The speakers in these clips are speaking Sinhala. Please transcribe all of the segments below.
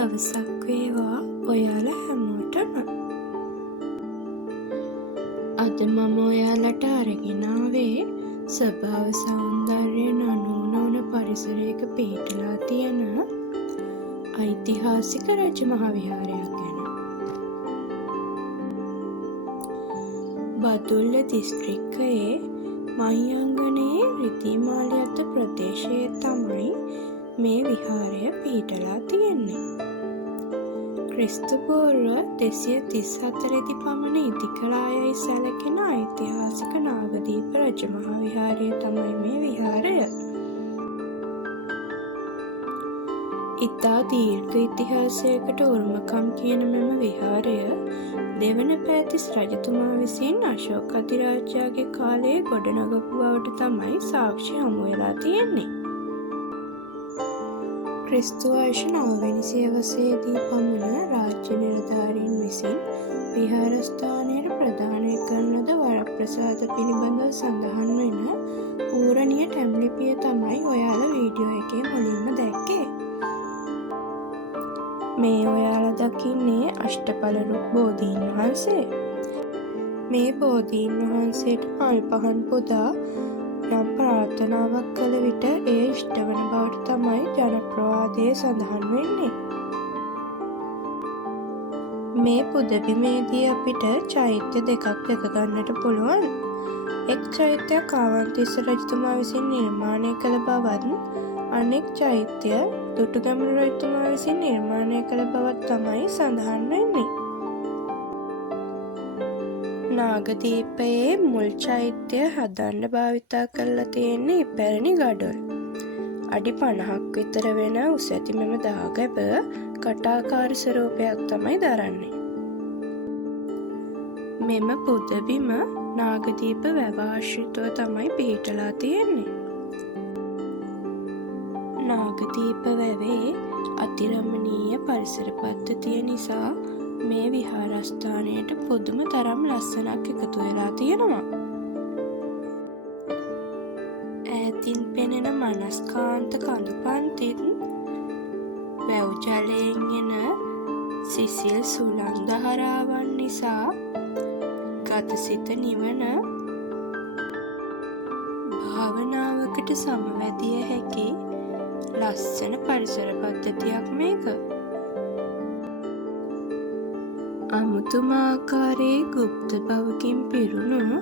දවසක් වේවා ඔයාලා හැමෝටම. අද මම ඔයාලට අරගෙන ආවේ ස්වභාව සෞන්දර්යයෙන් අනූන පරිසරයක පිහිටලා තියෙන ඓතිහාසික රජමහා විහාරයක් ගැන. බදුල්ල දිස්ත්‍රික්කයේ මහියංගනයේ රිදීමාලියත්ත ප්‍රදේශයේ තමයි මේ විහාරය පිහිටලා තියෙන්නේ. ක්‍රිස්තු පූර්ව 234 පමණ ඉදිකළ යයි සැලකෙන ඓතිහාසික නාගදීප රජමහා විහාරය තමයි මේ විහාරය. ඉතා දීර්ඝ ඉතිහාසයකට උරුමකම් කියන මෙම විහාරය දෙවන පෑතිස් රජතුමා විසින් අශෝක අධිරාජයාගේ කාලයේ ගොඩනගපු බවට තමයි සාක්ෂි හමු වෙලා තියෙන්නේ. ක්‍රිස්තු වර්ෂ 9 වැනි සියවසේදී පමණ රාජ්‍ය නිලධාරීන් විසින් විහාරස්ථානයට ප්‍රදානය කරන ලද වරප්‍රසාද පිළිබඳව සඳහන් වෙන පූරණීය ටැම්ලිපිය තමයි ඔයාලා වීඩියෝ එකේ මුලින්ම දැක්කේ. මේ ඔයාලා දකින්නේ අෂ්ටඵල රුක් බෝධීන් වහන්සේ. මේ බෝධීන් වහන්සේට මල් පහන් පුදා නම් ප්‍රාර්ථනාවක් කළ විට එය ඉෂ්ට වන බවට තමයි ජනප්‍රවාදයේ සඳහන් වෙන්නේ. මේ පුදබිමේදී අපිට චෛත්‍ය දෙකක් දැක ගන්නට පුළුවන්. එක් චෛත්‍යයක් කාවන්තිස්ස රජතුමා විසින් නිර්මාණය කළ බවත් අනෙක් චෛත්‍ය දුටුගැමුණු රජතුමා විසින් නිර්මාණය කළ බවත් තමයි සඳහන් වෙන්නේ. නාගදීපයේ මුල් චෛත්‍ය හදන්න භාවිතා කරලා තියෙන්නේ ඉපැරණි ගඩොල්. අඩි 50ක් විතර වෙන උස ඇති මෙම දාගැබ කටාකාර ස්වරූපයක් තමයි දරන්නේ. මෙම පුදබිම නාගදීප වැව ආශ්‍රිතව තමයි පිහිටලා තියෙන්නේ. නාගදීප වැවේ අතිරමණීය පරිසර පද්ධතිය නිසා මේ විහාරස්ථානයට පුදුම තරම් ලස්සනක් එකතු වෙලා තියෙනවා. ඈතින් පෙනෙන මනස්කාන්ත කඳු පන්තිත් වැව් ජලයෙන් එන සිසිල් සුළං දහරාවන් නිසා ගතසිත නිවන භාවනාවකට සමවැදිය හැකි ලස්සන පරිසර පද්ධතියක් මේක. අමුතුම ආකාරයේ ගුප්ත බවකින් පිරුණු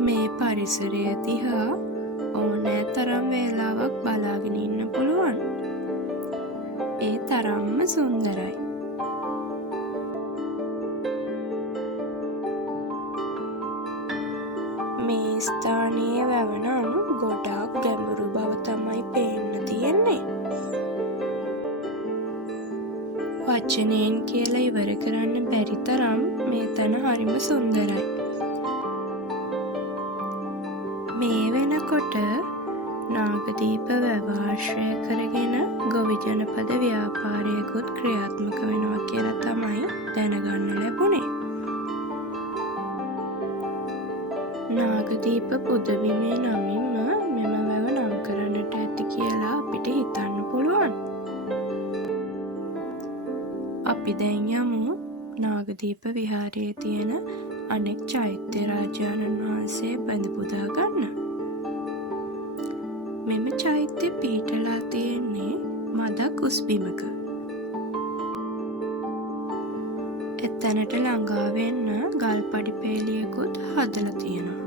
මේ පරිසරය දිහා ඕනෑ තරම් වේලාවක් බලාගෙන ඉන්න පුළුවන්. ඒ තරම්ම සුන්දරයි. මේ ස්ථානයේ වැව නම් ගොඩාක් ගැඹුරු බව තමයි පේන්න තියෙන්නේ. වචනයෙන් කියලා ඉවර කරන්න බැරි තරම් මේ තැන හරිම සුන්දරයි. මේ වෙනකොට නාගදීප වැව ආශ්‍රය කරගෙන ගොවි ජනපද ව්‍යාපාරයකුත් ක්‍රියාත්මක වෙනවා කියලා තමයි දැනගන්න ලැබුණේ. නාගදීප පුදබිමේ නමින්ම මෙම වැව නම් කරන්නට ඇති කියලා අපිට හිතන්න පුළුවන්. අපි දැන් යමු නාගදීප විහාරයේ තියෙන අනෙක් චෛත්‍ය රාජානන් වහන්සේ බඳ පුදා ගන්න. මෙම චෛත්‍ය පිහිටලා තියෙන්නේ මදක් උස්බිමක. එතැනට ළඟා වෙන්න ගල් පඩි පේලියකුත් හදලා තියෙනවා.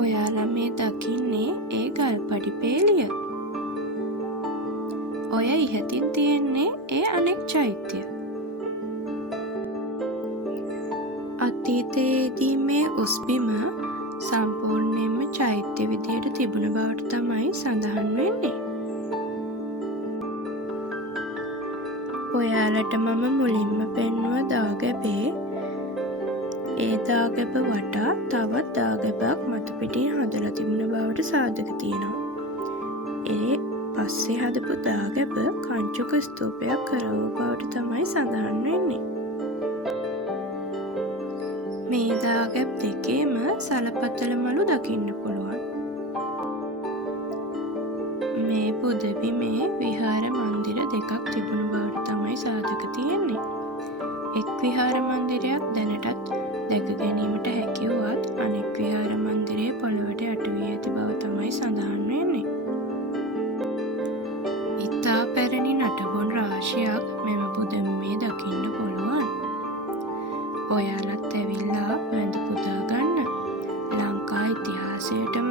ඔයාලා මේ දකින්නේ ඒ ගල් පඩි පේලිය. ඔය ඉහතින් තියෙන්නේ ඒ අනෙක් චෛත්‍ය. අතීතයේදී මේ උස්බිම සම්පූර්ණයෙන්ම චෛත්‍ය විදියට තිබුණ බවට තමයි සඳහන් වෙන්නේ. ඔයාලට මම මුලින්ම පෙන්නුව දාගැබේ ඒ දාගැබ වටා තවත් දාගැබක් මතු පිටින් හදලා තිබුණ බවට සාධක තියෙනවා. ඒ පස්සේ හදපු දාගැබ කංචුක ස්තූපයක් කරවූ බවට තමයි සඳහන් වෙන්නේ. මේ දාගැබ් දෙකේම සලපතල මලු දකින්න පුළුවන්. පුදබිමේ විහාර මන්දිර දෙකක් තිබුණු බවට තමයි සාධක තියෙන්නේ. එක් විහාර මන්දිරයක් දැනටත් දැක ගැනීමට හැකිවුවත් අනෙක් විහාර මන්දිරයේ පොළොවට යට වී ඇති බව තමයි සඳහන් වෙන්නේ. ඉතා පැරණි නටබුන් රාශියක් මෙම පුදබිමේ දකින්න පුළුවන්. ඔයාලත් ඇවිල්ලා වැඳ පුදා ගන්න. ලංකා ඉතිහාසයටම